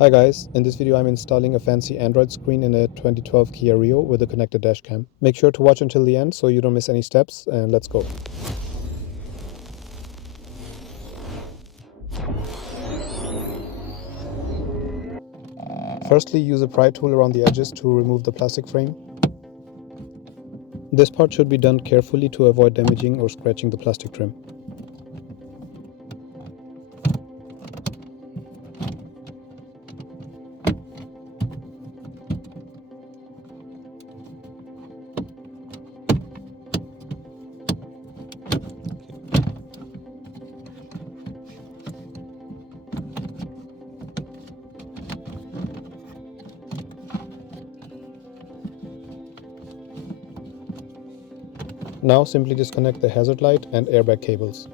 Hi guys, in this video I'm installing a fancy Android screen in a 2012 Kia Rio with a connected dashcam. Make sure to watch until the end so you don't miss any steps, and let's go. Firstly, use a pry tool around the edges to remove the plastic frame. This part should be done carefully to avoid damaging or scratching the plastic trim. Now simply disconnect the hazard light and airbag cables.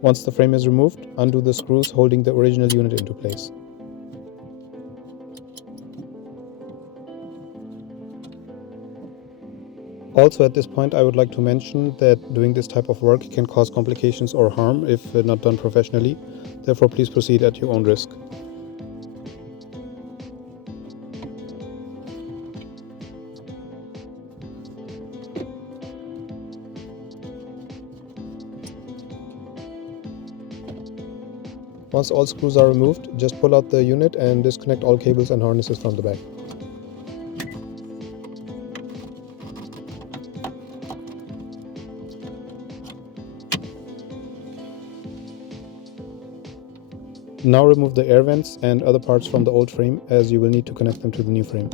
Once the frame is removed, undo the screws holding the original unit into place. Also, at this point I would like to mention that doing this type of work can cause complications or harm if not done professionally. Therefore, please proceed at your own risk. Once all screws are removed, just pull out the unit and disconnect all cables and harnesses from the back. Now remove the air vents and other parts from the old frame, as you will need to connect them to the new frame.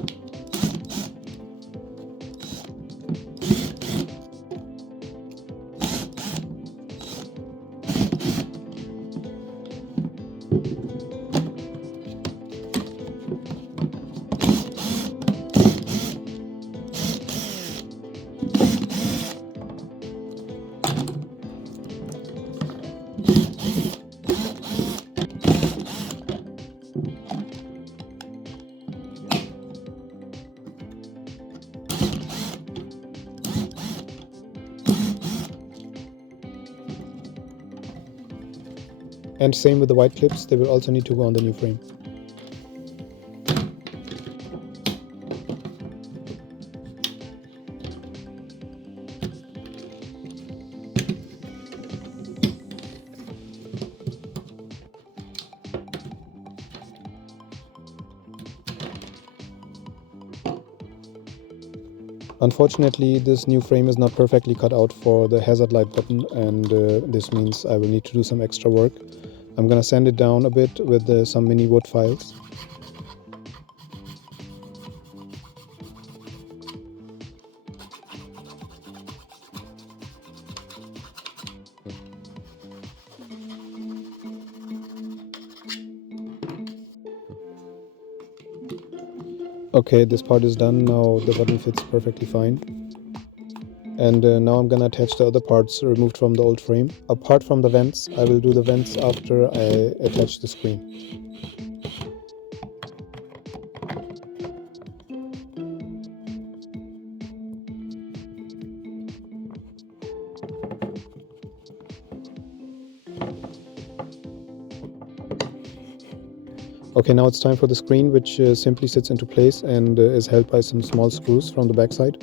And same with the white clips, they will also need to go on the new frame. Unfortunately, this new frame is not perfectly cut out for the hazard light button, and this means I will need to do some extra work. I'm gonna sand it down a bit with some mini wood files. Okay, this part is done. Now the button fits perfectly fine. And now I'm gonna attach the other parts removed from the old frame. Apart from the vents, I will do the vents after I attach the screen. Okay, now it's time for the screen, which simply sits into place and is held by some small screws from the backside.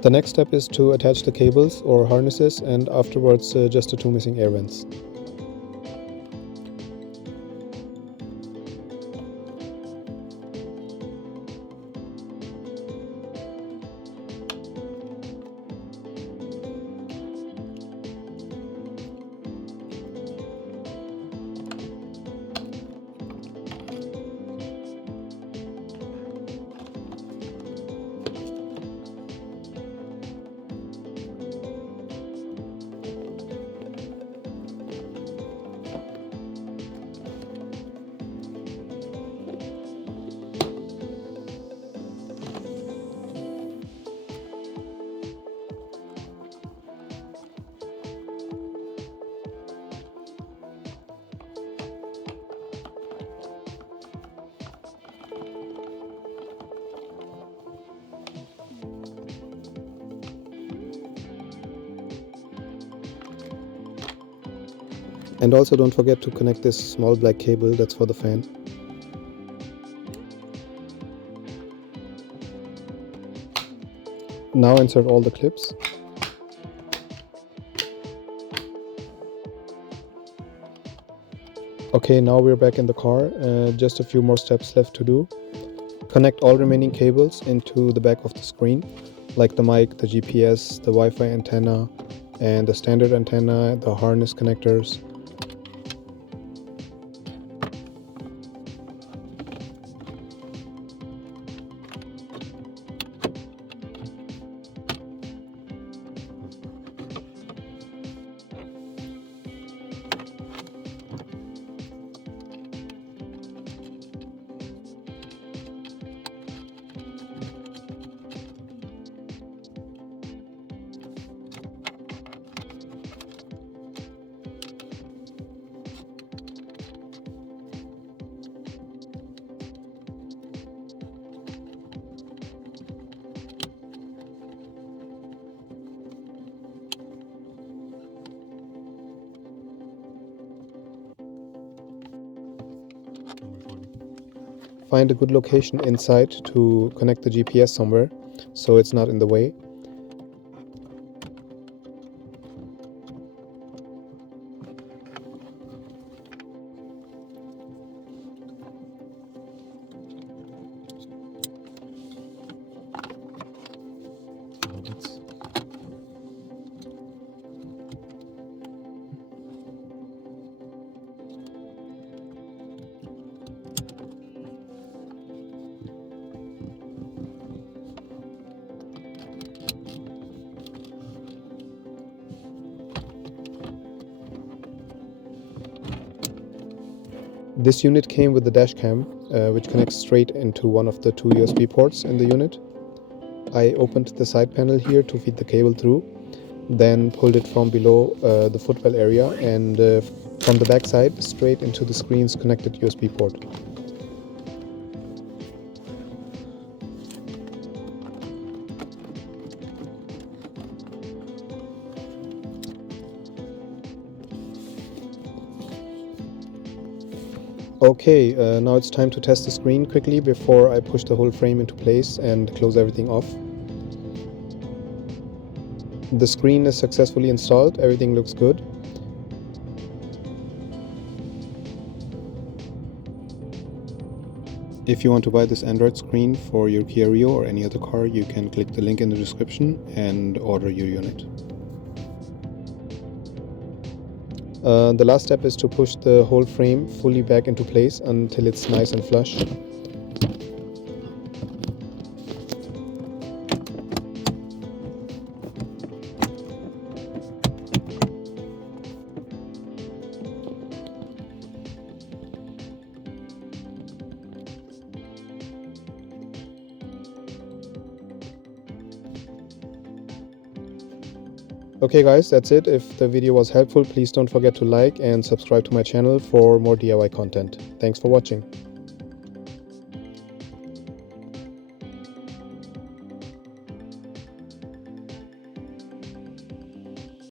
The next step is to attach the cables or harnesses, and afterwards just the two missing air vents. And also don't forget to connect this small black cable, that's for the fan. Now insert all the clips. Okay, now we're back in the car. Just a few more steps left to do. Connect all remaining cables into the back of the screen, like the mic, the GPS, the Wi-Fi antenna, and the standard antenna, the harness connectors. Find a good location inside to connect the GPS somewhere, so it's not in the way. This unit came with the Dashcam, which connects straight into one of the two USB ports in the unit. I opened the side panel here to feed the cable through, then pulled it from below the footwell area and from the back side straight into the screen's connected USB port. Okay, now it's time to test the screen quickly before I push the whole frame into place and close everything off. The screen is successfully installed, everything looks good. If you want to buy this Android screen for your Kia Rio or any other car, you can click the link in the description and order your unit. The last step is to push the whole frame fully back into place until it's nice and flush. Okay guys, that's it. If the video was helpful, please don't forget to like and subscribe to my channel for more DIY content. Thanks for watching.